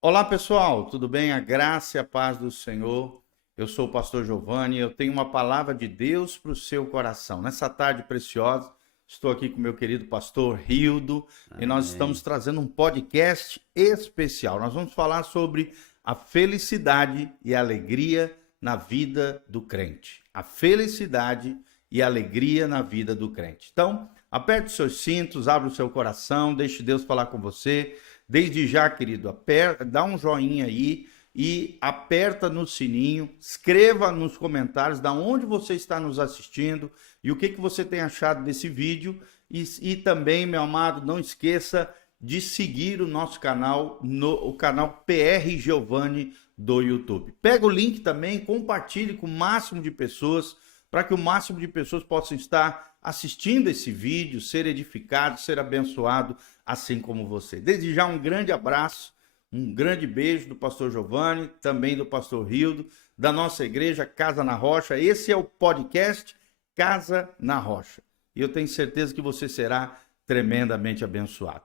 Olá pessoal, tudo bem? A graça e a paz do Senhor. Eu sou o pastor Giovanni e eu tenho uma palavra de Deus para o seu coração. Nessa tarde preciosa, estou aqui com o meu querido pastor Rildo e nós estamos Amém. trazendo um podcast especial. Nós vamos falar sobre a felicidade e a alegria na vida do crente. A felicidade e a alegria na vida do crente. Então, aperte os seus cintos, abra o seu coração, deixe Deus falar com você. Desde já, querido, dá um joinha aí e aperta no sininho, escreva nos comentários da onde você está nos assistindo e o que você tem achado desse vídeo. E também, meu amado, não esqueça de seguir o nosso canal, o canal PR Giovanni do YouTube. Pega o link também, compartilhe com o máximo de pessoas, para que o máximo de pessoas possam estar assistindo esse vídeo, ser edificado, ser abençoado, assim como você. Desde já um grande abraço, um grande beijo do pastor Giovanni, também do pastor Rildo, da nossa igreja Casa na Rocha. Esse é o podcast Casa na Rocha. E eu tenho certeza que você será tremendamente abençoado.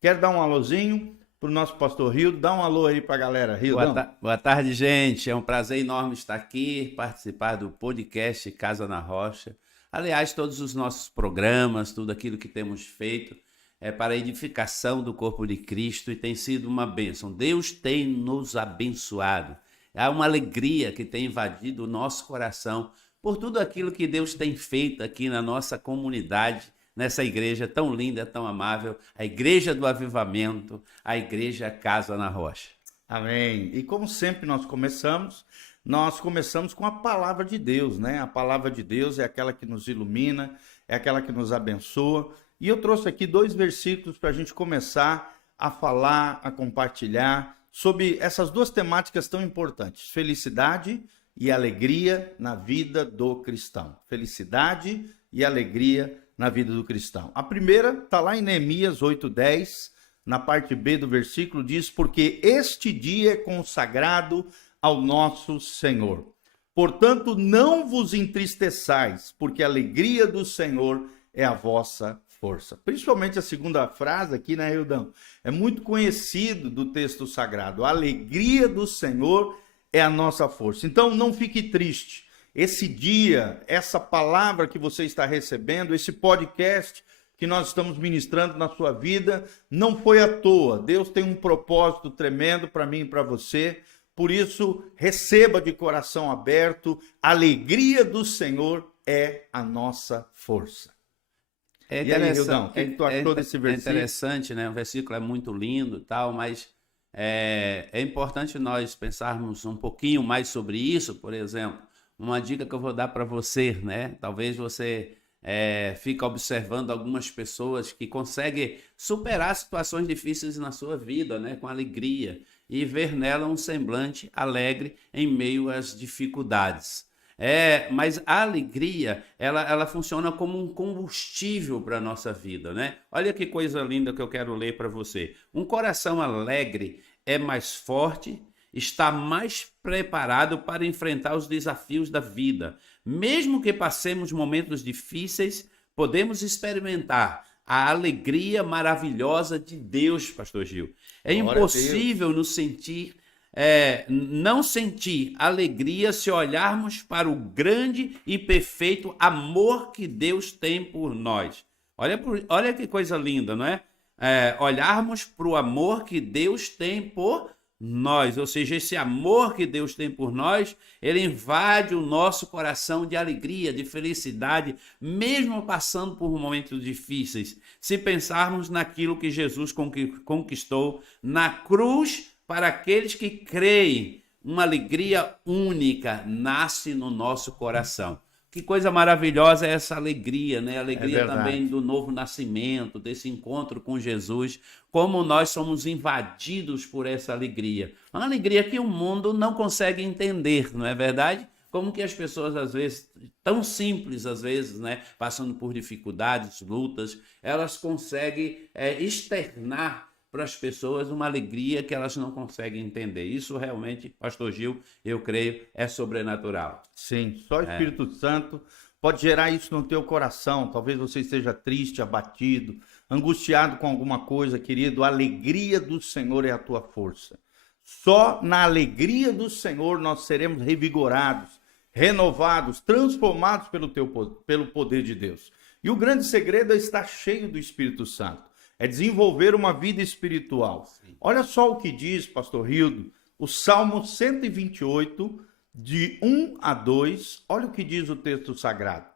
Quer dar um alôzinho para o nosso pastor Rildo? Dá um alô aí para a galera, Rildo. Boa tarde, gente. É um prazer enorme estar aqui, participar do podcast Casa na Rocha. Aliás, todos os nossos programas, tudo aquilo que temos feito é para a edificação do corpo de Cristo e tem sido uma bênção. Deus tem nos abençoado. Há uma alegria que tem invadido o nosso coração por tudo aquilo que Deus tem feito aqui na nossa comunidade, nessa igreja tão linda, tão amável, a Igreja do Avivamento, a Igreja Casa na Rocha. Amém. E como sempre nós começamos com a palavra de Deus, né? A palavra de Deus é aquela que nos ilumina, é aquela que nos abençoa. E eu trouxe aqui 2 versículos para a gente começar a falar, a compartilhar sobre essas 2 temáticas tão importantes: felicidade e alegria na vida do cristão. Felicidade e alegria na vida do cristão. A primeira está lá em Neemias 8:10, na parte B do versículo, diz: porque este dia é consagrado ao nosso Senhor. Portanto, não vos entristeçais, porque a alegria do Senhor é a vossa força. Principalmente a segunda frase aqui, né, Hildão? É muito conhecido do texto sagrado. A alegria do Senhor é a nossa força. Então, não fique triste. Esse dia, essa palavra que você está recebendo, esse podcast que nós estamos ministrando na sua vida, não foi à toa. Deus tem um propósito tremendo para mim e para você. Por isso, receba de coração aberto. A alegria do Senhor é a nossa força. É E aí, Hildão, o interessante, que tu achou desse é versículo? interessante, né? O versículo é muito lindo e tal, mas é importante nós pensarmos um pouquinho mais sobre isso. Por exemplo, uma dica que eu vou dar para você, né? Talvez você fica observando algumas pessoas que conseguem superar situações difíceis na sua vida, né? Com alegria e ver nela um semblante alegre em meio às dificuldades. Mas a alegria, ela funciona como um combustível para a nossa vida, né? Olha que coisa linda que eu quero ler para você. Um coração alegre é mais forte, está mais preparado para enfrentar os desafios da vida. Mesmo que passemos momentos difíceis, podemos experimentar a alegria maravilhosa de Deus, pastor Gil. É Glória a Deus. impossível não sentir alegria se olharmos para o grande e perfeito amor que Deus tem por nós. Olha que coisa linda, não é? Olharmos para o amor que Deus tem por nós, ou seja, esse amor que Deus tem por nós, ele invade o nosso coração de alegria, de felicidade, mesmo passando por momentos difíceis. Se pensarmos naquilo que Jesus conquistou na cruz para aqueles que creem, uma alegria única nasce no nosso coração. Que coisa maravilhosa é essa alegria, né? A alegria também do novo nascimento, desse encontro com Jesus, como nós somos invadidos por essa alegria. Uma alegria que o mundo não consegue entender, não é verdade? Como que as pessoas, às vezes, tão simples, às vezes, né? Passando por dificuldades, lutas, elas conseguem externar para as pessoas uma alegria que elas não conseguem entender. Isso realmente, pastor Gil, eu creio, é sobrenatural. Sim, só o Espírito Santo pode gerar isso no teu coração. Talvez você esteja triste, abatido, angustiado com alguma coisa, querido. A alegria do Senhor é a tua força. Só na alegria do Senhor nós seremos revigorados, renovados, transformados pelo poder de Deus. E o grande segredo é estar cheio do Espírito Santo, é desenvolver uma vida espiritual. Olha só o que diz, pastor Hildo, o Salmo 128, de 1 a 2, olha o que diz o texto sagrado.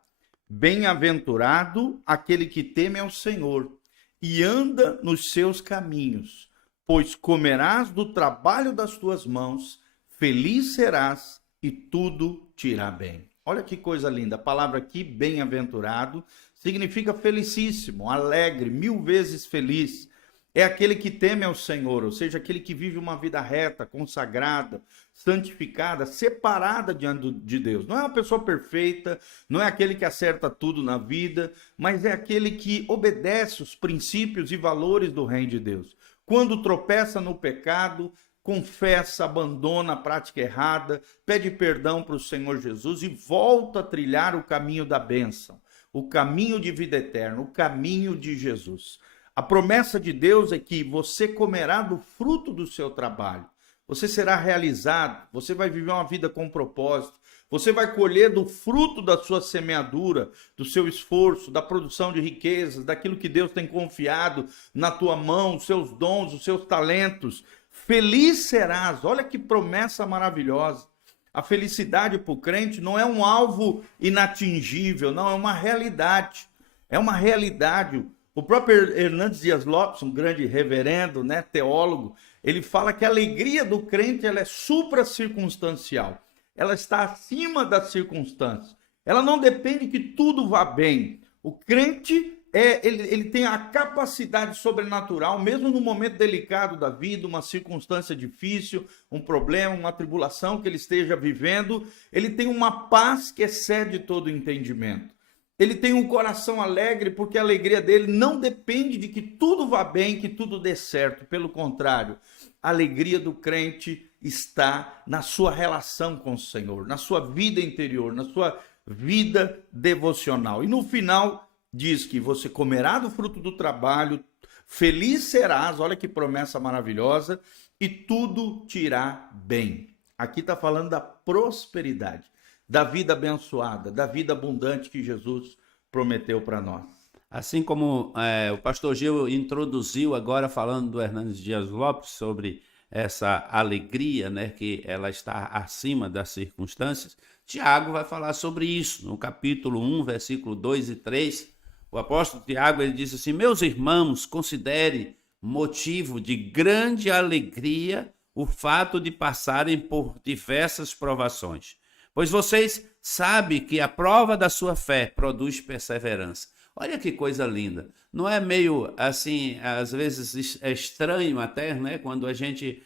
Bem-aventurado aquele que teme ao Senhor e anda nos seus caminhos, pois comerás do trabalho das tuas mãos, feliz serás e tudo te irá bem. Olha que coisa linda, a palavra aqui, bem-aventurado, significa felicíssimo, alegre, 1000 vezes feliz. É aquele que teme ao Senhor, ou seja, aquele que vive uma vida reta, consagrada, santificada, separada diante de Deus. Não é uma pessoa perfeita, não é aquele que acerta tudo na vida, mas é aquele que obedece os princípios e valores do reino de Deus. Quando tropeça no pecado, confessa, abandona a prática errada, pede perdão para o Senhor Jesus e volta a trilhar o caminho da bênção, o caminho de vida eterna, o caminho de Jesus. A promessa de Deus é que você comerá do fruto do seu trabalho, você será realizado, você vai viver uma vida com propósito, você vai colher do fruto da sua semeadura, do seu esforço, da produção de riquezas, daquilo que Deus tem confiado na tua mão, os seus dons, os seus talentos. Feliz serás, olha que promessa maravilhosa. A felicidade para o crente não é um alvo inatingível, não, é uma realidade. É uma realidade. O próprio Hernandes Dias Lopes, um grande reverendo, né, teólogo, ele fala que a alegria do crente ela é supracircunstancial. Ela está acima das circunstâncias. Ela não depende que tudo vá bem. O crente ele tem a capacidade sobrenatural, mesmo no momento delicado da vida, uma circunstância difícil, um problema, uma tribulação que ele esteja vivendo, ele tem uma paz que excede todo entendimento. Ele tem um coração alegre porque a alegria dele não depende de que tudo vá bem, que tudo dê certo. Pelo contrário, a alegria do crente está na sua relação com o Senhor, na sua vida interior, na sua vida devocional. E no final diz que você comerá do fruto do trabalho, feliz serás, olha que promessa maravilhosa, e tudo te irá bem. Aqui está falando da prosperidade, da vida abençoada, da vida abundante que Jesus prometeu para nós. Assim como o pastor Gil introduziu agora falando do Hernandes Dias Lopes sobre essa alegria, né, que ela está acima das circunstâncias, Tiago vai falar sobre isso no capítulo 1, versículo 2 e 3. O apóstolo Tiago ele diz assim: meus irmãos, considere motivo de grande alegria o fato de passarem por diversas provações, pois vocês sabem que a prova da sua fé produz perseverança. Olha que coisa linda. Não é meio assim, às vezes é estranho até, né, quando a gente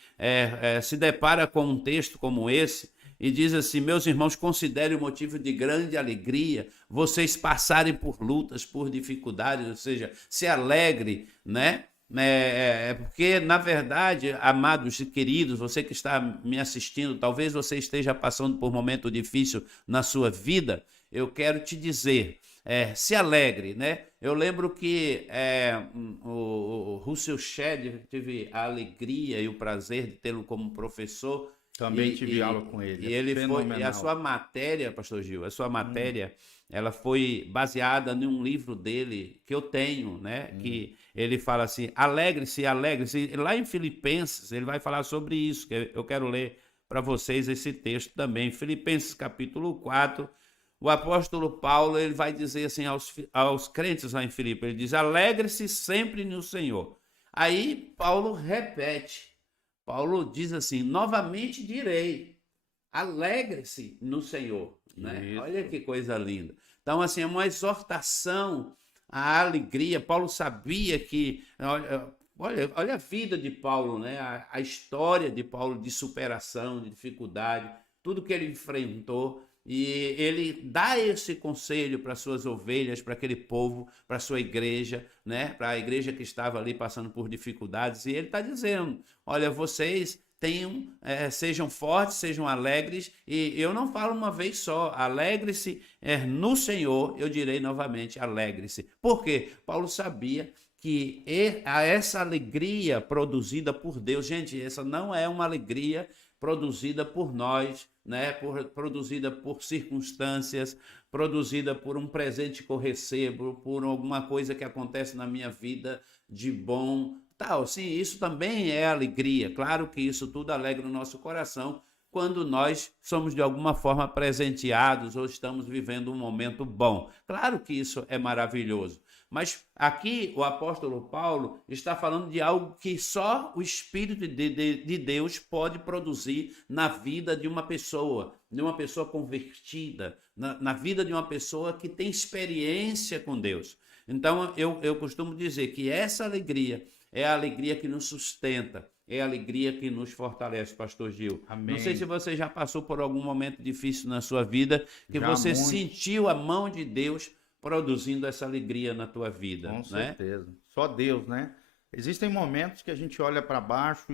se depara com um texto como esse e diz assim: meus irmãos, considerem o motivo de grande alegria vocês passarem por lutas, por dificuldades, ou seja, se alegre, né? Porque, na verdade, amados e queridos, você que está me assistindo, talvez você esteja passando por um momento difícil na sua vida, eu quero te dizer, se alegre, né? Eu lembro que o Russell Shedd, tive a alegria e o prazer de tê-lo como professor. Também tive aula com ele. E ele foi, e a sua matéria, pastor Gil, a sua matéria, ela foi baseada em um livro dele que eu tenho, né? Que ele fala assim: alegre-se, alegre-se. Lá em Filipenses, ele vai falar sobre isso, que eu quero ler para vocês esse texto também. Filipenses capítulo 4, o apóstolo Paulo ele vai dizer assim aos crentes lá em Filipe, ele diz: alegre-se sempre no Senhor. Aí Paulo repete. Paulo diz assim: novamente direi, alegre-se no Senhor. Né? Olha que coisa linda. Então, assim, é uma exortação à alegria. Paulo sabia que... Olha a vida de Paulo, né? A história de Paulo de superação, de dificuldade, tudo que ele enfrentou. E ele dá esse conselho para suas ovelhas, para aquele povo, para a sua igreja, né? Para a igreja que estava ali passando por dificuldades. E ele está dizendo: olha, vocês sejam fortes, sejam alegres. E eu não falo uma vez só, alegre-se no Senhor, eu direi novamente, alegre-se. Por quê? Paulo sabia que essa alegria produzida por Deus, gente, essa não é uma alegria produzida por nós, né? Produzida por circunstâncias, produzida por um presente que eu recebo, por alguma coisa que acontece na minha vida de bom, tal. Sim, isso também é alegria. Claro que isso tudo alegra o nosso coração quando nós somos de alguma forma presenteados ou estamos vivendo um momento bom. Claro que isso é maravilhoso. Mas aqui o apóstolo Paulo está falando de algo que só o Espírito de Deus pode produzir na vida de uma pessoa convertida, na vida de uma pessoa que tem experiência com Deus. Então eu costumo dizer que essa alegria é a alegria que nos sustenta, é a alegria que nos fortalece, pastor Gil. Amém. Não sei se você já passou por algum momento difícil na sua vida, que Já você muito. sentiu a mão de Deus produzindo essa alegria na tua vida. Com né? certeza. Só Deus, né? Existem momentos que a gente olha para baixo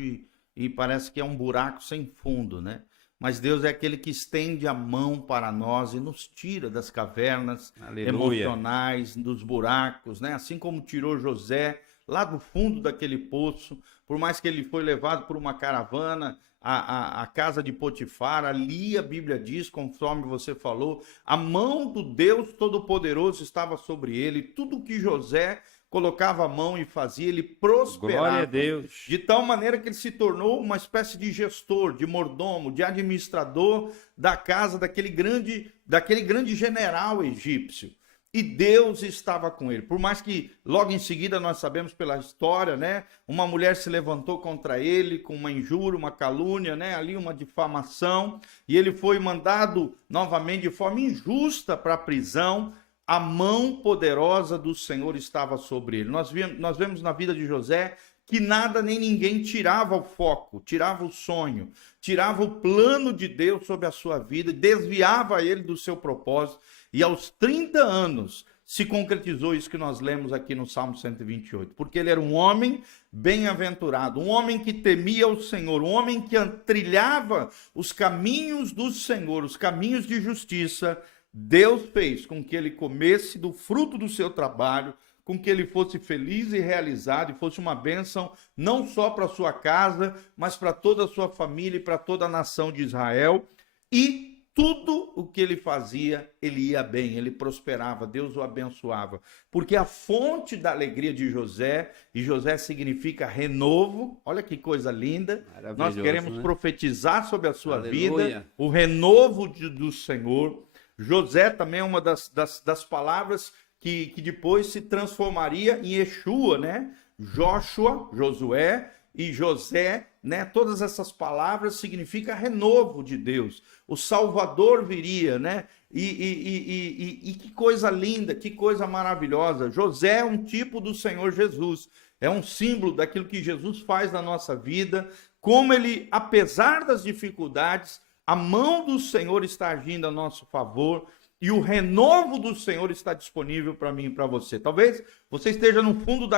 e parece que é um buraco sem fundo, né? Mas Deus é aquele que estende a mão para nós e nos tira das cavernas Aleluia. emocionais, dos buracos, né? Assim como tirou José lá do fundo daquele poço, por mais que ele foi levado por uma caravana à casa de Potifar, ali a Bíblia diz, conforme você falou, a mão do Deus Todo-Poderoso estava sobre ele, tudo que José colocava a mão e fazia, ele prosperava. Glória a Deus. De tal maneira que ele se tornou uma espécie de gestor, de mordomo, de administrador da casa daquele grande general egípcio. E Deus estava com ele. Por mais que logo em seguida nós sabemos pela história, né? Uma mulher se levantou contra ele com uma injúria, uma calúnia, né? Ali uma difamação. E ele foi mandado novamente de forma injusta para a prisão. A mão poderosa do Senhor estava sobre ele. Nós vemos na vida de José que nada nem ninguém tirava o foco, tirava o sonho, tirava o plano de Deus sobre a sua vida, desviava ele do seu propósito. E aos 30 anos se concretizou isso que nós lemos aqui no Salmo 128. Porque ele era um homem bem-aventurado, um homem que temia o Senhor, um homem que trilhava os caminhos do Senhor, os caminhos de justiça. Deus fez com que ele comesse do fruto do seu trabalho, com que ele fosse feliz e realizado e fosse uma bênção não só para sua casa, mas para toda a sua família e para toda a nação de Israel. E tudo o que ele fazia, ele ia bem, ele prosperava, Deus o abençoava. Porque a fonte da alegria de José, e José significa renovo, olha que coisa linda. Nós queremos profetizar sobre a sua vida, o renovo do Senhor. José também é uma das palavras que depois se transformaria em Yeshua, né? Joshua, Josué e José, né? Todas essas palavras significam renovo de Deus. O Salvador viria, né? E que coisa linda, que coisa maravilhosa. José é um tipo do Senhor Jesus. É um símbolo daquilo que Jesus faz na nossa vida. Como ele, apesar das dificuldades, a mão do Senhor está agindo a nosso favor. E o renovo do Senhor está disponível para mim e para você. Talvez você esteja no fundo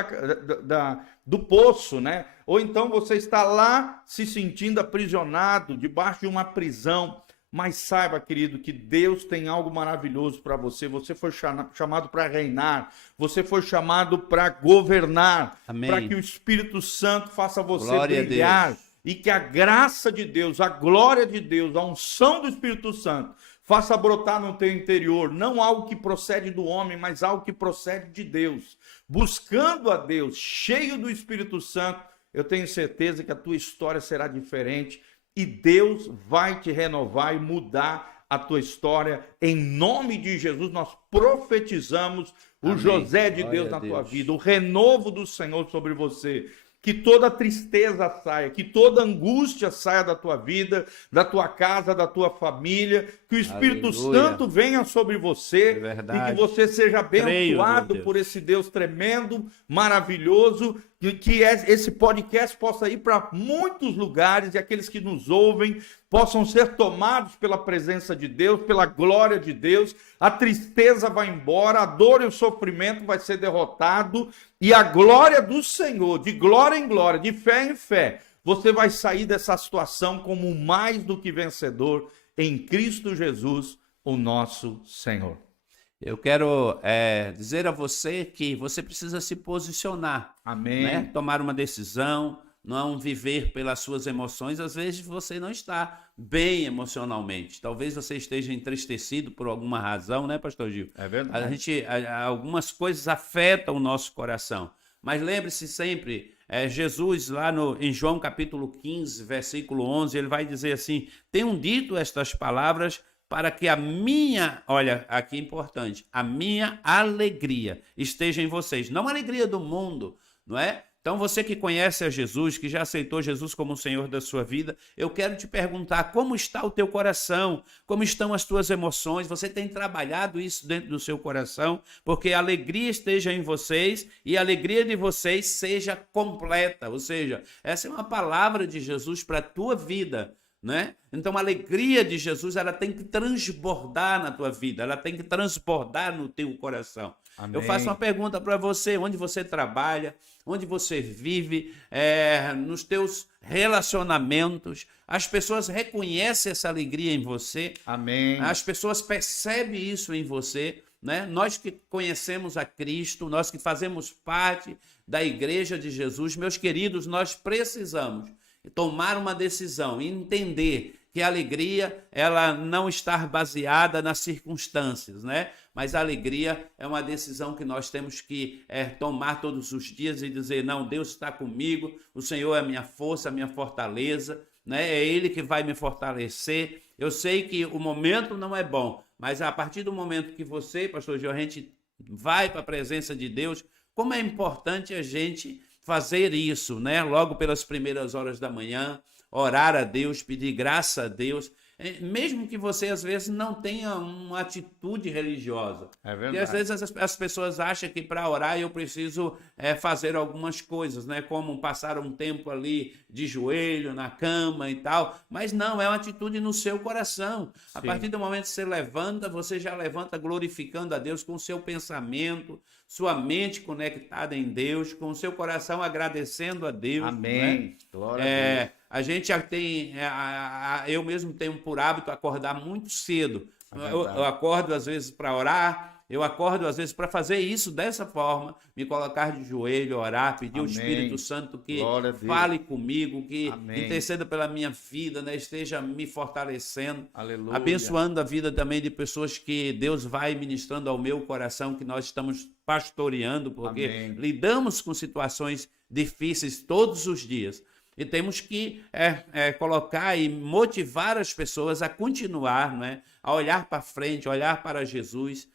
do poço, né? Ou então você está lá se sentindo aprisionado, debaixo de uma prisão. Mas saiba, querido, que Deus tem algo maravilhoso para você. Você foi chamado para reinar. Você foi chamado para governar. Para que o Espírito Santo faça você brilhar. E que a graça de Deus, a glória de Deus, a unção do Espírito Santo faça brotar no teu interior, não algo que procede do homem, mas algo que procede de Deus. Buscando a Deus, cheio do Espírito Santo, eu tenho certeza que a tua história será diferente e Deus vai te renovar e mudar a tua história. Em nome de Jesus, nós profetizamos o José de Deus na tua vida, o renovo do Senhor sobre você. Que toda tristeza saia, que toda angústia saia da tua vida, da tua casa, da tua família, que o Espírito Santo venha sobre você e que você seja abençoado por esse Deus tremendo, maravilhoso, que esse podcast possa ir para muitos lugares e aqueles que nos ouvem possam ser tomados pela presença de Deus, pela glória de Deus. A tristeza vai embora, a dor e o sofrimento vai ser derrotado e a glória do Senhor, de glória em glória, de fé em fé, você vai sair dessa situação como mais do que vencedor em Cristo Jesus, o nosso Senhor. Eu quero dizer a você que você precisa se posicionar, Amém. né? Tomar uma decisão, não viver pelas suas emoções. Às vezes você não está bem emocionalmente. Talvez você esteja entristecido por alguma razão, né, pastor Gil? É verdade. Algumas coisas afetam o nosso coração. Mas lembre-se sempre, Jesus lá em João capítulo 15, versículo 11, ele vai dizer assim: tenho dito estas palavras para que a minha, olha, aqui é importante, a minha alegria esteja em vocês. Não a alegria do mundo, não é? Então você que conhece a Jesus, que já aceitou Jesus como o Senhor da sua vida, eu quero te perguntar como está o teu coração, como estão as tuas emoções, você tem trabalhado isso dentro do seu coração, porque a alegria esteja em vocês e a alegria de vocês seja completa, ou seja, essa é uma palavra de Jesus para a tua vida, né? Então a alegria de Jesus, ela tem que transbordar na tua vida, ela tem que transbordar no teu coração. Amém. Eu faço uma pergunta para você: onde você trabalha, onde você vive, nos teus relacionamentos, as pessoas reconhecem essa alegria em você? Amém. As pessoas percebem isso em você, né? Nós que conhecemos a Cristo, nós que fazemos parte da igreja de Jesus, meus queridos, nós precisamos tomar uma decisão e entender que a alegria, ela não está baseada nas circunstâncias, né? Mas a alegria é uma decisão que nós temos que tomar todos os dias e dizer: não, Deus está comigo, o Senhor é a minha força, a minha fortaleza, né? É Ele que vai me fortalecer. Eu sei que o momento não é bom, mas a partir do momento que você, pastor Gil, a gente vai para a presença de Deus, como é importante a gente fazer isso, né? Logo pelas primeiras horas da manhã, orar a Deus, pedir graça a Deus, mesmo que você às vezes não tenha uma atitude religiosa. É verdade. E às vezes as pessoas acham que para orar eu preciso fazer algumas coisas, né? Como passar um tempo ali de joelho na cama e tal, mas não, é uma atitude no seu coração. A Sim. partir do momento que você já levanta glorificando a Deus com o seu pensamento, sua mente conectada em Deus, com o seu coração agradecendo a Deus. Amém. Né? Glória a Deus. A gente já tem, eu mesmo tenho por hábito acordar muito cedo. Eu acordo às vezes para orar, eu acordo às vezes para fazer isso dessa forma, me colocar de joelho, orar, pedir ao Amém. Espírito Santo que Glória a Deus. fale comigo, que Amém. interceda pela minha vida, né? Esteja me fortalecendo, Aleluia. abençoando a vida também de pessoas que Deus vai ministrando ao meu coração, que nós estamos pastoreando, porque Amém. lidamos com situações difíceis todos os dias. E temos que colocar e motivar as pessoas a continuar, né? A olhar para frente, olhar para Jesus.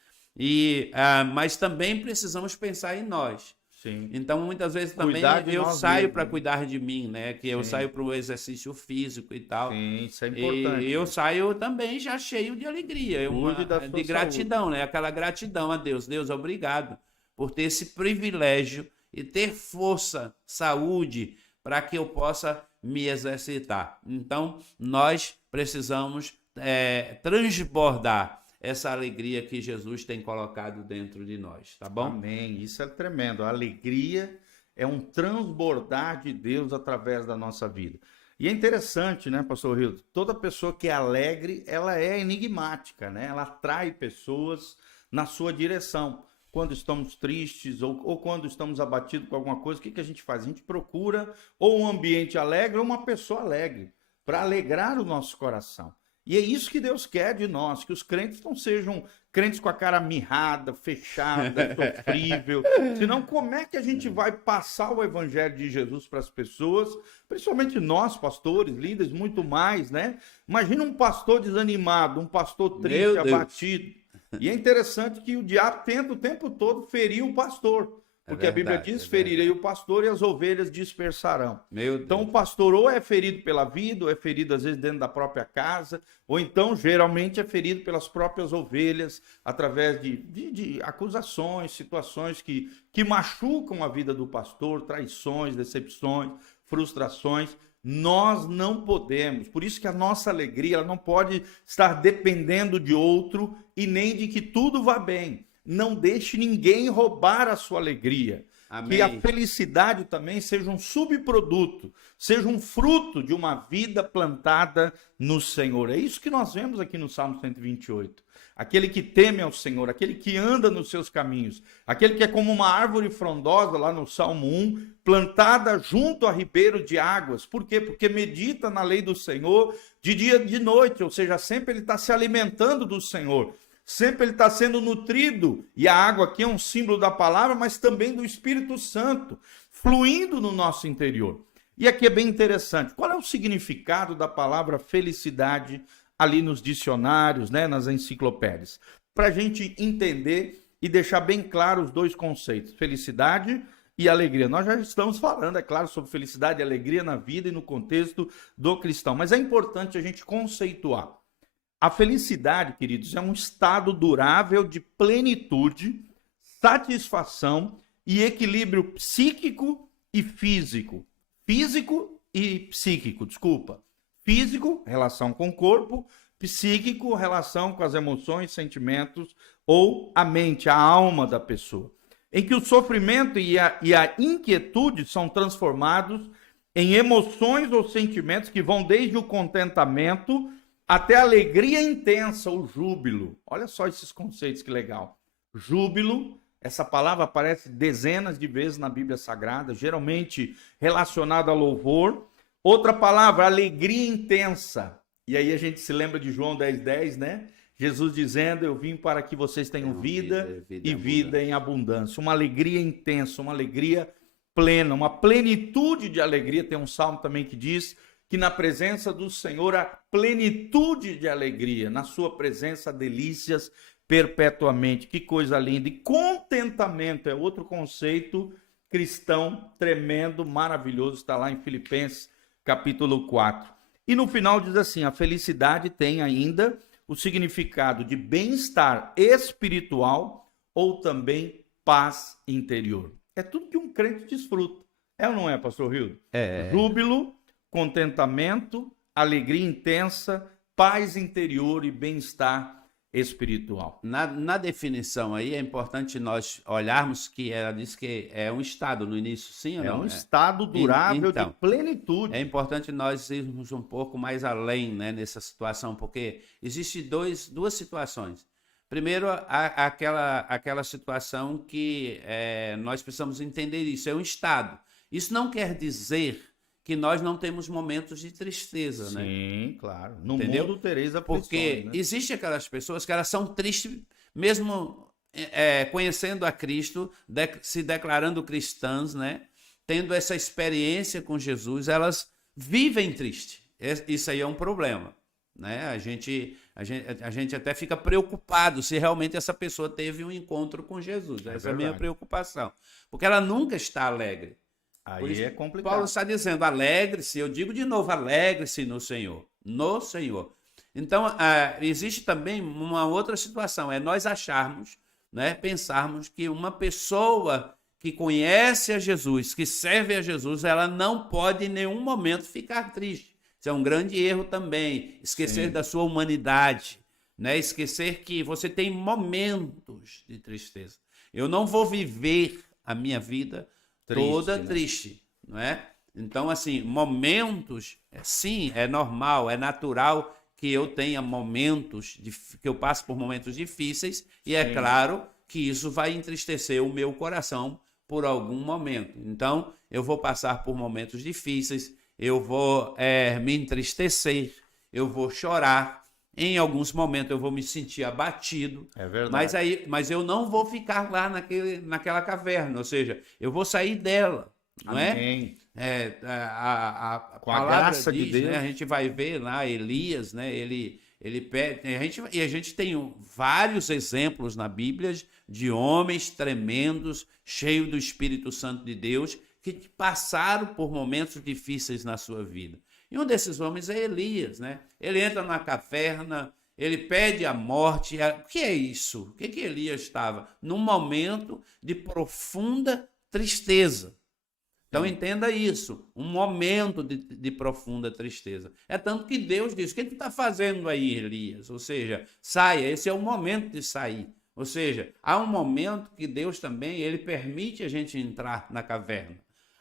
Mas também precisamos pensar em nós. Sim. Então, muitas vezes também Cuidar de eu nós saio mesmos. para cuidar de mim, né? Que eu Sim. saio para o exercício físico e tal. Sim, isso é importante. E eu saio também já cheio de alegria, Cuide da sua de gratidão, né? Aquela gratidão a Deus. Deus, obrigado por ter esse privilégio e ter força, saúde, para que eu possa me exercitar. Então, nós precisamos transbordar essa alegria que Jesus tem colocado dentro de nós, tá bom? Amém. Isso é tremendo. A alegria é um transbordar de Deus através da nossa vida. E é interessante, né, pastor Hilton? Toda pessoa que é alegre, ela é enigmática, né? Ela atrai pessoas na sua direção. Quando estamos tristes ou quando estamos abatidos com alguma coisa, o que a gente faz? A gente procura ou um ambiente alegre ou uma pessoa alegre para alegrar o nosso coração. E é isso que Deus quer de nós, que os crentes não sejam crentes com a cara mirrada, fechada, sofrível. Senão, como é que a gente vai passar o evangelho de Jesus para as pessoas, principalmente nós, pastores, líderes, muito mais, né? Imagina um pastor desanimado, um pastor triste, abatido. E é interessante que o diabo tenta o tempo todo ferir o pastor. Porque a Bíblia diz: ferirei o pastor e as ovelhas dispersarão. Então o pastor ou é ferido pela vida, ou é ferido às vezes dentro da própria casa, ou então geralmente é ferido pelas próprias ovelhas, através de acusações, situações que machucam a vida do pastor, traições, decepções, frustrações. Nós não podemos, por isso que a nossa alegria ela não pode estar dependendo de outro e nem de que tudo vá bem. Não deixe ninguém roubar a sua alegria. que a Amém. felicidade também seja um subproduto, seja um fruto de uma vida plantada no Senhor. É isso que nós vemos aqui no Salmo 128. Aquele que teme ao Senhor, aquele que anda nos seus caminhos, aquele que é como uma árvore frondosa, lá no Salmo 1, plantada junto a ribeiro de águas. Por quê? Porque medita na lei do Senhor de dia e de noite, ou seja, sempre ele está se alimentando do Senhor. Sempre ele está sendo nutrido, e a água aqui é um símbolo da palavra, mas também do Espírito Santo, fluindo no nosso interior. E aqui é bem interessante, qual é o significado da palavra felicidade ali nos dicionários, né, nas enciclopédias? Para a gente entender e deixar bem claro os dois conceitos, felicidade e alegria. Nós já estamos falando, é claro, sobre felicidade e alegria na vida e no contexto do cristão, mas é importante a gente conceituar. A felicidade, queridos, é um estado durável de plenitude, satisfação e equilíbrio psíquico e físico. Físico e psíquico, desculpa. Físico, relação com o corpo. Psíquico, relação com as emoções, sentimentos ou a mente, a alma da pessoa. Em que o sofrimento e a inquietude são transformados em emoções ou sentimentos que vão desde o contentamento até a alegria intensa, o júbilo. Olha só esses conceitos, que legal. Júbilo, essa palavra aparece dezenas de vezes na Bíblia Sagrada, geralmente relacionada a louvor. Outra palavra, alegria intensa. E aí a gente se lembra de João 10:10, né? Jesus dizendo, eu vim para que vocês tenham vida e vida em abundância. Uma alegria intensa, uma alegria plena, uma plenitude de alegria. Tem um salmo também que diz que na presença do Senhor há plenitude de alegria, na sua presença delícias perpetuamente. Que coisa linda. E contentamento é outro conceito cristão tremendo, maravilhoso, está lá em Filipenses capítulo 4. E no final diz assim, a felicidade tem ainda o significado de bem-estar espiritual ou também paz interior. É tudo que um crente desfruta. É ou não é, pastor Rildo? É. Júbilo, contentamento, alegria intensa, paz interior e bem-estar espiritual. Na definição aí é importante nós olharmos que ela diz que é um estado no início, sim ou É não? um estado durável Então, de plenitude. é importante nós irmos um pouco mais além, né, nessa situação, porque existe duas situações. Primeiro, aquela situação que nós precisamos entender isso, é um estado. Isso não quer dizer que nós não temos momentos de tristeza, né? Sim, claro. No Entendeu? mundo tereis aflições, Porque né? existe aquelas pessoas que elas são tristes, mesmo conhecendo a Cristo, se declarando cristãs, né? Tendo essa experiência com Jesus, elas vivem triste. Isso aí é um problema, né? A gente até fica preocupado se realmente essa pessoa teve um encontro com Jesus. Essa é a minha verdade. preocupação. Porque ela nunca está alegre. Por Aí isso, é complicado. Paulo está dizendo, alegre-se, eu digo de novo, alegre-se no Senhor, no Senhor. Então, existe também uma outra situação, é nós acharmos, né, pensarmos que uma pessoa que conhece a Jesus, que serve a Jesus, ela não pode em nenhum momento ficar triste. Isso é um grande erro também, esquecer Sim. da sua humanidade, né, esquecer que você tem momentos de tristeza. Eu não vou viver a minha vida toda né? triste, não é? Então, assim, momentos, sim, é normal, é natural que eu tenha momentos, que eu passe por momentos difíceis, e é Sim. claro que isso vai entristecer o meu coração por algum momento. Então, eu vou passar por momentos difíceis, eu vou me entristecer, eu vou chorar, em alguns momentos eu vou me sentir abatido, É verdade. mas eu não vou ficar lá naquela caverna, ou seja, eu vou sair dela, não é? Amém. A Com a palavra graça de diz, Deus. né? A gente vai ver lá Elias, né? Ele pede, a gente tem vários exemplos na Bíblia de homens tremendos, cheios do Espírito Santo de Deus, que passaram por momentos difíceis na sua vida. E um desses homens é Elias, né? Ele entra na caverna, ele pede a morte. O que é isso? O que Elias estava? Num momento de profunda tristeza. Então entenda isso, um momento de profunda tristeza. É tanto que Deus diz, o que tu está fazendo aí, Elias? Ou seja, saia, esse é o momento de sair. Ou seja, há um momento que Deus também, ele permite a gente entrar na caverna.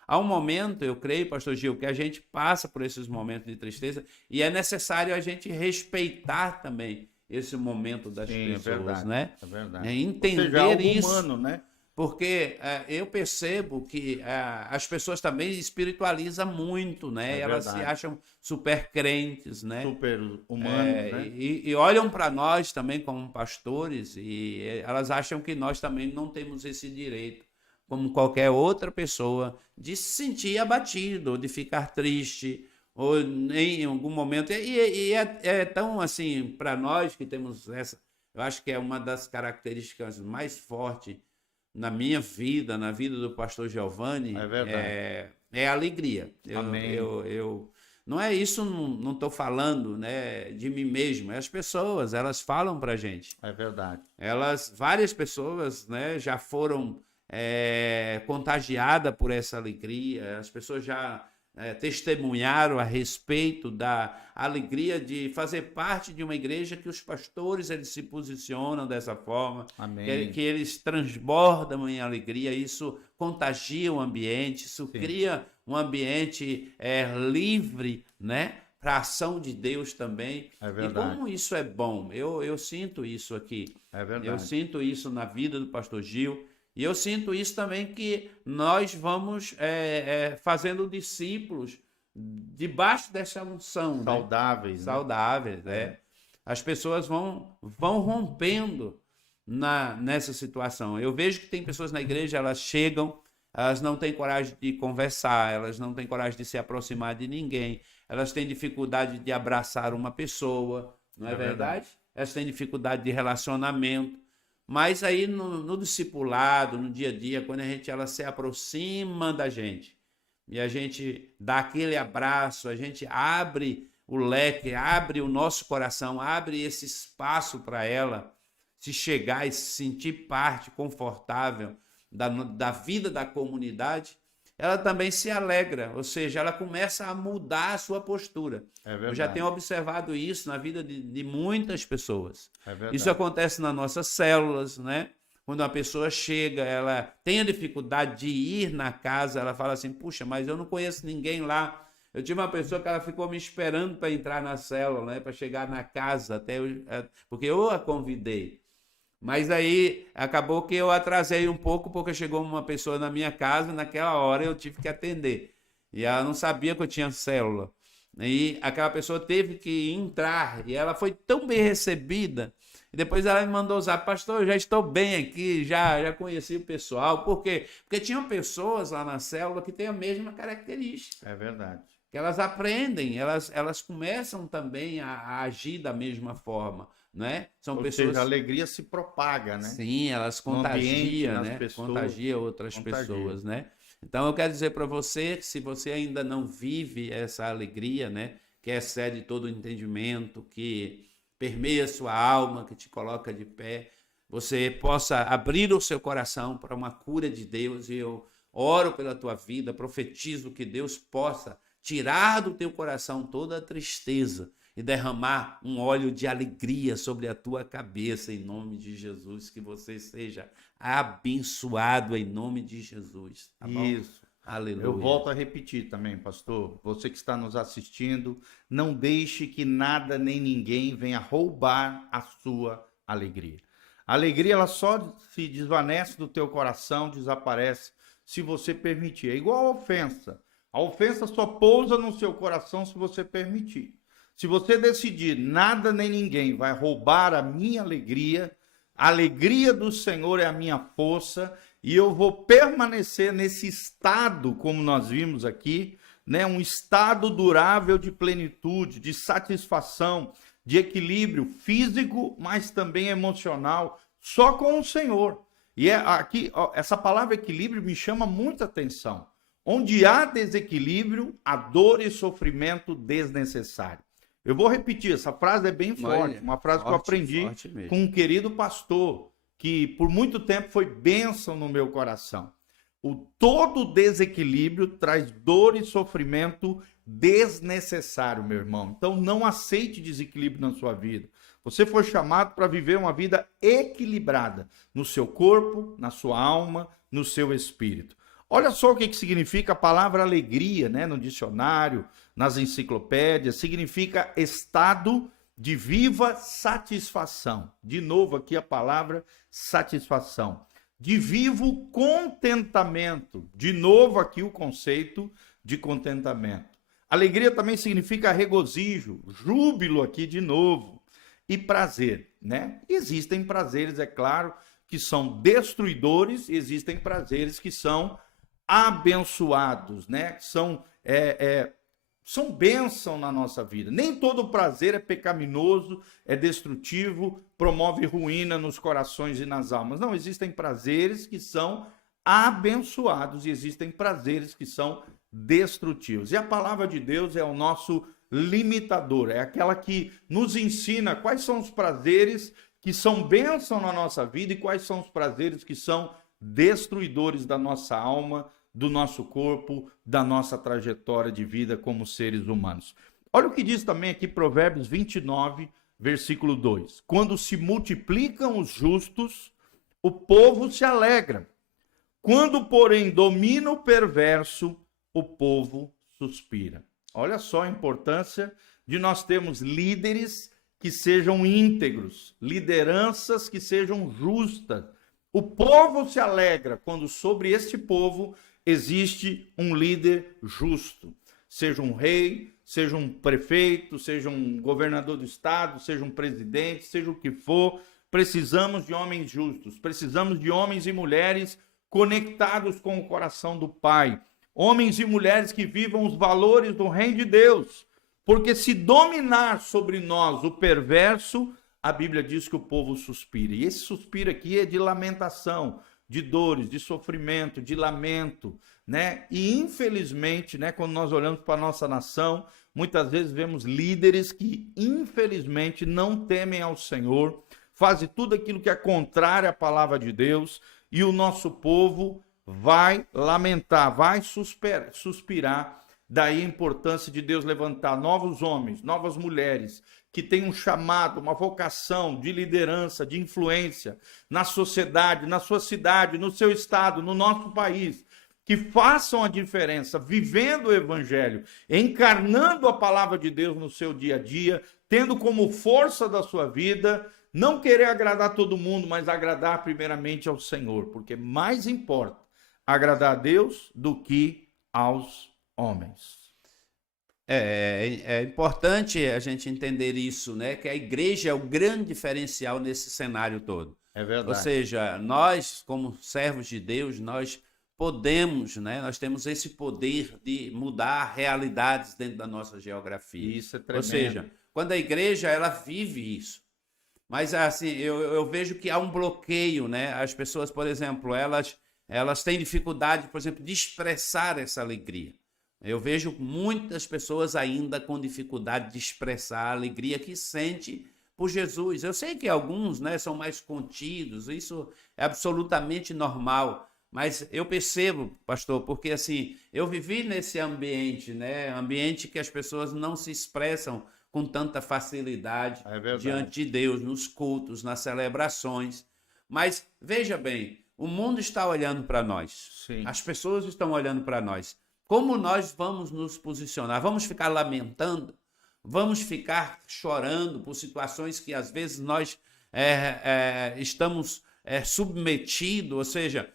Há um momento, eu creio, pastor Gil, que a gente passa por esses momentos de tristeza e é necessário a gente respeitar também esse momento das pessoas, é verdade, né? É verdade. Entender Ou seja, algo isso. humano, né? Porque eu percebo que as pessoas também espiritualizam muito, né? É Elas se verdade. acham super crentes, né? Super humanos, né? E olham para nós também como pastores e elas acham que nós também não temos esse direito, como qualquer outra pessoa, de se sentir abatido, ou de ficar triste, ou em algum momento. E é tão assim, para nós que temos essa, eu acho que é uma das características mais fortes na minha vida, na vida do pastor Giovanni, É verdade. é a alegria. Amém. Não é isso, não estou falando, né, de mim mesmo. As pessoas, elas falam para a gente. É verdade. Várias pessoas, né, já foram contagiadas por essa alegria. As pessoas já testemunharam a respeito da alegria de fazer parte de uma igreja que os pastores eles se posicionam dessa forma, Amém. que eles transbordam em alegria, isso contagia o ambiente, isso Sim. cria um ambiente livre, né, para a ação de Deus também. É E verdade. como isso é bom, eu sinto isso aqui. É verdade. Eu sinto isso na vida do pastor Gil. E eu sinto isso também que nós vamos fazendo discípulos debaixo dessa unção. Saudáveis, né? né? Saudáveis, né? As pessoas vão rompendo nessa situação. Eu vejo que tem pessoas na igreja, elas chegam, elas não têm coragem de conversar, elas não têm coragem de se aproximar de ninguém, elas têm dificuldade de abraçar uma pessoa, não é verdade? Elas têm dificuldade de relacionamento. Mas aí no discipulado, no dia a dia, quando ela se aproxima da gente e a gente dá aquele abraço, a gente abre o leque, abre o nosso coração, abre esse espaço para ela se chegar e se sentir parte confortável da vida da comunidade, ela também se alegra, ou seja, ela começa a mudar a sua postura. Eu já tenho observado isso na vida de muitas pessoas. Isso acontece nas nossas células, né? Quando uma pessoa chega, ela tem a dificuldade de ir na casa, ela fala assim, puxa, mas eu não conheço ninguém lá. Eu tive uma pessoa que ela ficou me esperando para entrar na célula, né? Para chegar na casa, porque eu a convidei. Mas aí acabou que eu atrasei um pouco porque chegou uma pessoa na minha casa e naquela hora eu tive que atender. E ela não sabia que eu tinha célula. E aquela pessoa teve que entrar e ela foi tão bem recebida. E depois ela me mandou usar, pastor, eu já estou bem aqui, já conheci o pessoal. Por quê? Porque tinham pessoas lá na célula que têm a mesma característica. É verdade. Que elas aprendem, elas começam também a agir da mesma forma. Né? São pessoas. Ou seja, a alegria se propaga, né? Sim, elas contagiam, né? Contagia outras pessoas, né? Então eu quero dizer para você que se você ainda não vive essa alegria, né? Que excede todo o entendimento, que permeia sua alma, que te coloca de pé, você possa abrir o seu coração para uma cura de Deus. E eu oro pela tua vida, profetizo que Deus possa tirar do teu coração toda a tristeza e derramar um óleo de alegria sobre a tua cabeça, em nome de Jesus, que você seja abençoado em nome de Jesus. Tá bom? Isso. Aleluia. Eu volto a repetir também, pastor, você que está nos assistindo, não deixe que nada nem ninguém venha roubar a sua alegria. A alegria, ela só se desvanece do teu coração, desaparece, se você permitir. É igual a ofensa. A ofensa só pousa no seu coração se você permitir. Se você decidir, nada nem ninguém vai roubar a minha alegria, a alegria do Senhor é a minha força, e eu vou permanecer nesse estado, como nós vimos aqui, né? Um estado durável de plenitude, de satisfação, de equilíbrio físico, mas também emocional, só com o Senhor. E aqui, essa palavra equilíbrio me chama muita atenção. Onde há desequilíbrio, há dor e sofrimento desnecessário. Eu vou repetir, essa frase é bem forte, uma frase que eu aprendi com um querido pastor, que por muito tempo foi bênção no meu coração. Todo desequilíbrio traz dor e sofrimento desnecessário, meu irmão. Então não aceite desequilíbrio na sua vida. Você foi chamado para viver uma vida equilibrada no seu corpo, na sua alma, no seu espírito. Olha só o que significa a palavra alegria, né? No dicionário, nas enciclopédias, significa estado de viva satisfação. De novo aqui a palavra satisfação. De vivo contentamento. De novo aqui o conceito de contentamento. Alegria também significa regozijo, júbilo aqui de novo. E prazer, né? Existem prazeres, é claro, que são destruidores, e existem prazeres que são abençoados, né? São bênção na nossa vida. Nem todo prazer é pecaminoso, é destrutivo, promove ruína nos corações e nas almas. Não, existem prazeres que são abençoados e existem prazeres que são destrutivos. E a palavra de Deus é o nosso limitador, é aquela que nos ensina quais são os prazeres que são bênção na nossa vida e quais são os prazeres que são destruidores da nossa alma, do nosso corpo, da nossa trajetória de vida como seres humanos. Olha o que diz também aqui Provérbios 29, versículo 2. Quando se multiplicam os justos, o povo se alegra. Quando, porém, domina o perverso, o povo suspira. Olha só a importância de nós termos líderes que sejam íntegros, lideranças que sejam justas. O povo se alegra quando sobre este povo existe um líder justo. Seja um rei, seja um prefeito, seja um governador do estado, seja um presidente, seja o que for, precisamos de homens justos, precisamos de homens e mulheres conectados com o coração do Pai. Homens e mulheres que vivam os valores do reino de Deus. Porque se dominar sobre nós o perverso, a Bíblia diz que o povo suspira. E esse suspiro aqui é de lamentação, de dores, de sofrimento, de lamento, né? E infelizmente, né, quando nós olhamos para a nossa nação, muitas vezes vemos líderes que infelizmente não temem ao Senhor, fazem tudo aquilo que é contrário à palavra de Deus, e o nosso povo vai lamentar, vai suspirar. Daí a importância de Deus levantar novos homens, novas mulheres, que têm um chamado, uma vocação de liderança, de influência na sociedade, na sua cidade, no seu estado, no nosso país, que façam a diferença, vivendo o evangelho, encarnando a palavra de Deus no seu dia a dia, tendo como força da sua vida, não querer agradar todo mundo, mas agradar primeiramente ao Senhor, porque mais importa agradar a Deus do que aos homens. É importante a gente entender isso, né? Que a igreja é o grande diferencial nesse cenário todo. É verdade. Ou seja, nós, como servos de Deus, nós podemos, né? Nós temos esse poder de mudar realidades dentro da nossa geografia. Isso é tremendo. Ou seja, quando a igreja, ela vive isso. Mas assim, eu vejo que há um bloqueio, né? As pessoas, por exemplo, elas têm dificuldade, por exemplo, de expressar essa alegria. Eu vejo muitas pessoas ainda com dificuldade de expressar a alegria que sente por Jesus. Eu sei que alguns, né, são mais contidos, isso é absolutamente normal, mas eu percebo, pastor, porque assim, eu vivi nesse ambiente, né, ambiente que as pessoas não se expressam com tanta facilidade diante de Deus, nos cultos, nas celebrações. Mas veja bem, o mundo está olhando para nós. Sim. As pessoas estão olhando para nós. Como nós vamos nos posicionar? Vamos ficar lamentando? Vamos ficar chorando por situações que às vezes nós estamos submetidos? Ou seja,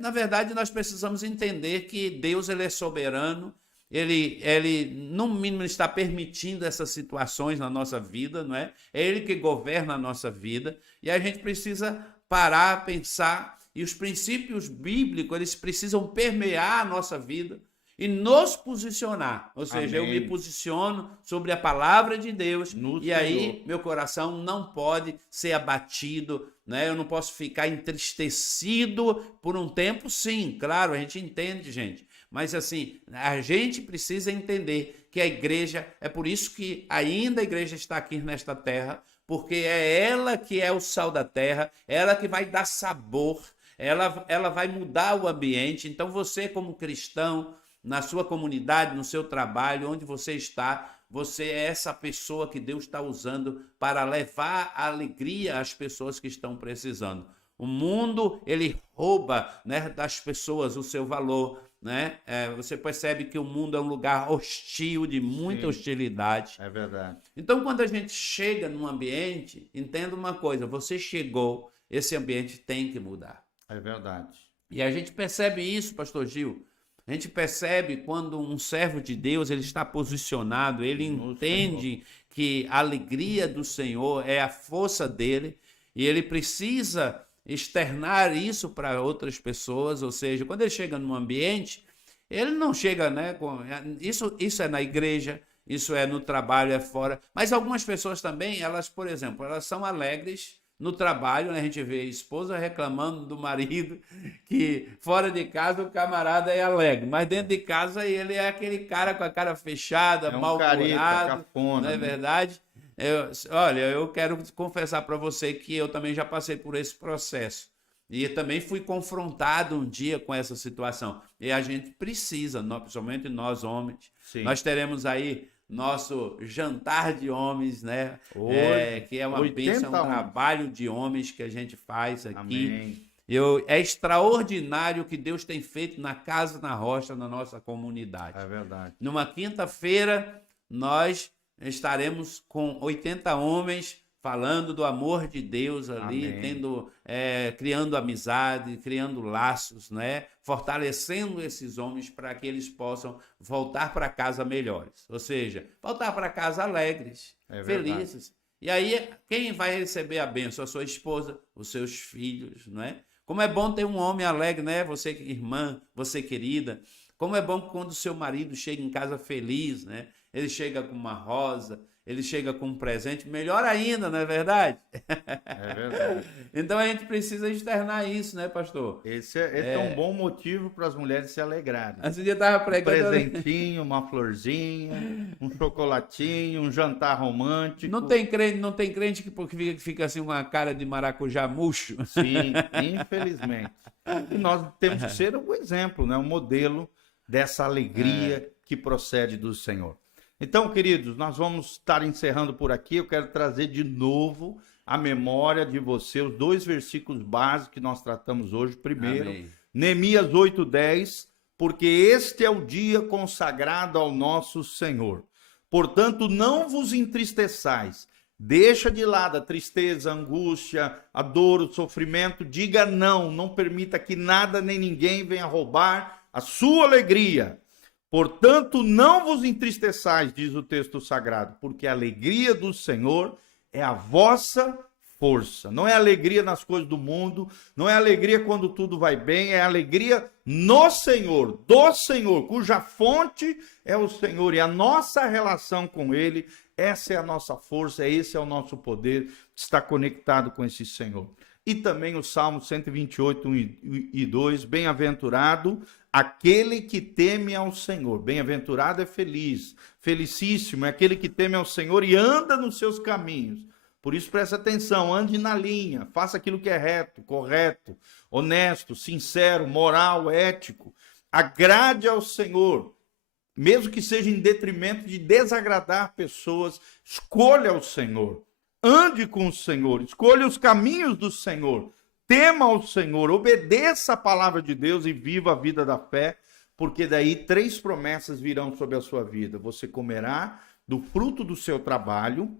na verdade nós precisamos entender que Deus ele é soberano, ele no mínimo está permitindo essas situações na nossa vida, não é? É Ele que governa a nossa vida e a gente precisa parar, pensar. E os princípios bíblicos, eles precisam permear a nossa vida e nos posicionar. Ou seja, eu me posiciono sobre a palavra de Deus e aí meu coração não pode ser abatido, né? Eu não posso ficar entristecido por um tempo, sim, claro, a gente entende, gente. Mas assim, a gente precisa entender que a igreja, é por isso que ainda a igreja está aqui nesta terra, porque é ela que é o sal da terra, ela que vai dar sabor, ela vai mudar o ambiente. Então você como cristão, na sua comunidade, no seu trabalho, onde você está, você é essa pessoa que Deus está usando para levar a alegria às pessoas que estão precisando. O mundo, ele rouba, né, das pessoas o seu valor, né? Você percebe que o mundo é um lugar hostil, de muita hostilidade. É verdade. Então, quando a gente chega num ambiente, entenda uma coisa, você chegou, esse ambiente tem que mudar. É verdade. E a gente percebe isso, pastor Gil. A gente percebe quando um servo de Deus ele está posicionado, ele entende que a alegria do Senhor é a força dele e ele precisa externar isso para outras pessoas. Ou seja, quando ele chega num ambiente, ele não chega, né, isso é na igreja, isso é no trabalho, é fora. Mas algumas pessoas também, elas, por exemplo, elas são alegres no trabalho, né? A gente vê a esposa reclamando do marido que fora de casa o camarada é alegre, mas dentro de casa ele é aquele cara com a cara fechada, mal-humorado, não é verdade? Olha, eu quero confessar para você que eu também já passei por esse processo e também fui confrontado um dia com essa situação. E a gente precisa, principalmente nós homens, nós teremos aí nosso jantar de homens, né? Que é uma bênção, um trabalho de homens que a gente faz aqui. Amém. É extraordinário o que Deus tem feito na Casa na Rocha, na nossa comunidade. É verdade. Numa quinta-feira, nós estaremos com 80 homens falando do amor de Deus ali, criando amizade, criando laços, né? Fortalecendo esses homens para que eles possam voltar para casa melhores. Ou seja, voltar para casa alegres, felizes. E aí, quem vai receber a bênção? A sua esposa, os seus filhos, não é? Como é bom ter um homem alegre, né? Você, irmã, você, querida. Como é bom quando o seu marido chega em casa feliz, né? Ele chega com uma rosa, ele chega com um presente, melhor ainda, não é verdade? É verdade. Então a gente precisa externar isso, né, pastor? Esse é um bom motivo para as mulheres se alegrarem. Esse dia eu estava pregando. Um presentinho, uma florzinha, um chocolatinho, um jantar romântico. Não tem crente que fica assim com a cara de maracujá murcho. Sim, infelizmente. E nós temos que ser um exemplo, né? Um modelo dessa alegria que procede do Senhor. Então, queridos, nós vamos estar encerrando por aqui. Eu quero trazer de novo à memória de você os dois versículos básicos que nós tratamos hoje. Primeiro, Amém. Neemias 8:10, porque este é o dia consagrado ao nosso Senhor. Portanto, não vos entristeçais. Deixa de lado a tristeza, a angústia, a dor, o sofrimento. Diga não, não permita que nada nem ninguém venha roubar a sua alegria. Portanto, não vos entristeçais, diz o texto sagrado, porque a alegria do Senhor é a vossa força. Não é alegria nas coisas do mundo, não é alegria quando tudo vai bem, é alegria no Senhor, do Senhor, cuja fonte é o Senhor. E a nossa relação com Ele, essa é a nossa força, esse é o nosso poder, está conectado com esse Senhor. E também o Salmo 128, 1 e 2, bem-aventurado aquele que teme ao Senhor. Bem-aventurado é feliz, felicíssimo é aquele que teme ao Senhor e anda nos seus caminhos. Por isso preste atenção, ande na linha, faça aquilo que é reto, correto, honesto, sincero, moral, ético. Agrade ao Senhor, mesmo que seja em detrimento de desagradar pessoas, escolha o Senhor. Ande com o Senhor, escolha os caminhos do Senhor, tema ao Senhor, obedeça a palavra de Deus e viva a vida da fé, porque daí 3 promessas virão sobre a sua vida. Você comerá do fruto do seu trabalho,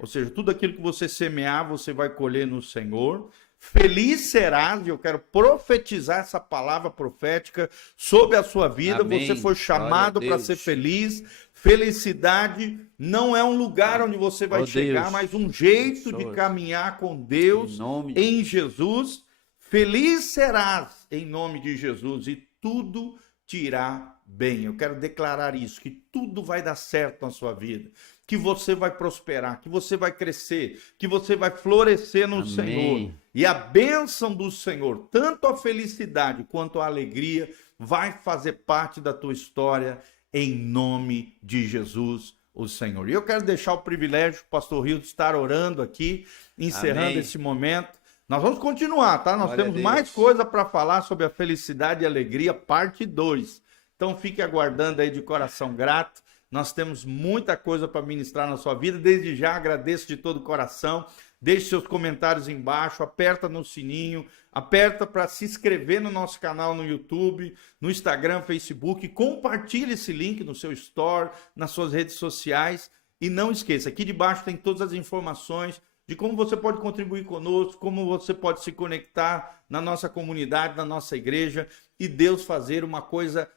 ou seja, tudo aquilo que você semear, você vai colher no Senhor. Feliz serás, e eu quero profetizar essa palavra profética sobre a sua vida. Amém. Você foi chamado para ser feliz. Felicidade não é um lugar onde você vai chegar, mas um jeito de caminhar com Deus em Jesus. Feliz serás em nome de Jesus e tudo te irá bem. Eu quero declarar isso, que tudo vai dar certo na sua vida, que você vai prosperar, que você vai crescer, que você vai florescer no Senhor. E a bênção do Senhor, tanto a felicidade quanto a alegria, vai fazer parte da tua história em nome de Jesus, o Senhor. E eu quero deixar o privilégio do pastor Rildo estar orando aqui, encerrando esse momento. Nós vamos continuar, tá? Nós temos mais coisa para falar sobre a felicidade e alegria, parte 2. Então fique aguardando aí de coração grato. Nós temos muita coisa para ministrar na sua vida. Desde já agradeço de todo o coração. Deixe seus comentários embaixo, aperta no sininho, aperta para se inscrever no nosso canal no YouTube, no Instagram, Facebook, compartilhe esse link no seu store, nas suas redes sociais e não esqueça, aqui debaixo tem todas as informações de como você pode contribuir conosco, como você pode se conectar na nossa comunidade, na nossa igreja e Deus fazer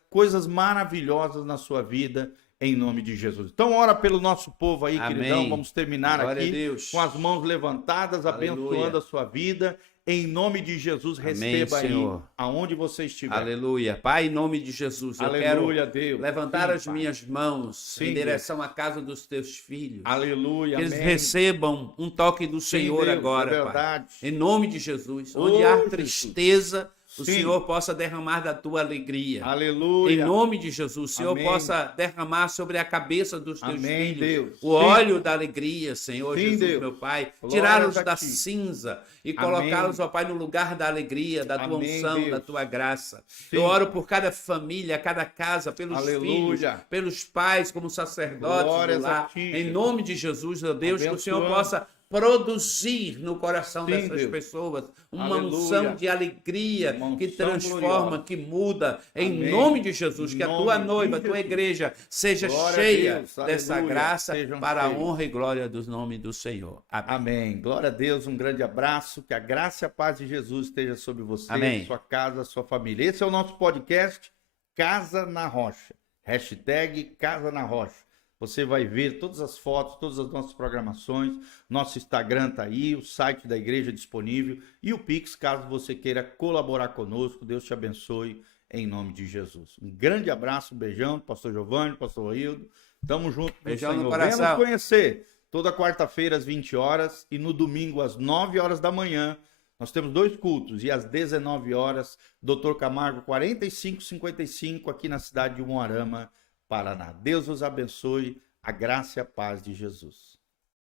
coisas maravilhosas na sua vida. Em nome de Jesus. Então, ora pelo nosso povo aí, Amém. queridão. Vamos terminar Glória a aqui Deus. com as mãos levantadas, Aleluia. abençoando a sua vida. Em nome de Jesus, Amém, receba aí Senhor. aonde você estiver. Aleluia. Pai, em nome de Jesus, eu Aleluia, quero Deus. levantar Sim, as Pai. minhas mãos Sim, em direção à casa dos teus filhos. Aleluia, Que eles amém. recebam um toque do Senhor Deus, agora, é Pai. verdade. Em nome de Jesus. Oh, Onde há Jesus. tristeza, o Sim. Senhor possa derramar da tua alegria. Aleluia. Em nome de Jesus, o Senhor Amém. possa derramar sobre a cabeça dos teus Amém, filhos Deus. o Sim. óleo da alegria, Senhor Sim, Jesus, Deus. meu Pai. Glórias Tirá-los a da ti. cinza e Amém. colocá-los, ó Pai, no lugar da alegria, da tua Amém, unção, Deus. da tua graça. Sim. Eu oro por cada família, cada casa, pelos Aleluia. filhos, pelos pais, como sacerdotes Glórias do a lar. ti, Em Jesus. nome de Jesus, meu Deus, que o Senhor Abençoando. possa produzir no coração Sim, dessas Deus. pessoas uma Aleluia. unção de alegria Uma que unção transforma, gloriosa. que muda. Em Amém. nome de Jesus, que a Em tua nome noiva, a de tua Jesus. igreja seja Glória a cheia Deus. dessa Aleluia. graça Sejam para a cheios. honra e glória do nome do Senhor. Amém. Amém. Glória a Deus, um grande abraço, que a graça e a paz de Jesus esteja sobre você, Amém. sua casa, sua família. Esse é o nosso podcast Casa na Rocha, hashtag Casa na Rocha. Você vai ver todas as fotos, todas as nossas programações, nosso Instagram tá aí, o site da igreja disponível e o Pix, caso você queira colaborar conosco. Deus te abençoe em nome de Jesus. Um grande abraço, um beijão, pastor Giovanni, pastor Aildo. Tamo junto com Beijão o no Senhor. coração. Venha nos conhecer. Toda quarta-feira às 20 horas e no domingo às 9 horas da manhã. Nós temos 2 cultos e às 19 horas, Dr. Camargo 4555 aqui na cidade de Umuarama, Paraná. Deus os abençoe, a graça e a paz de Jesus.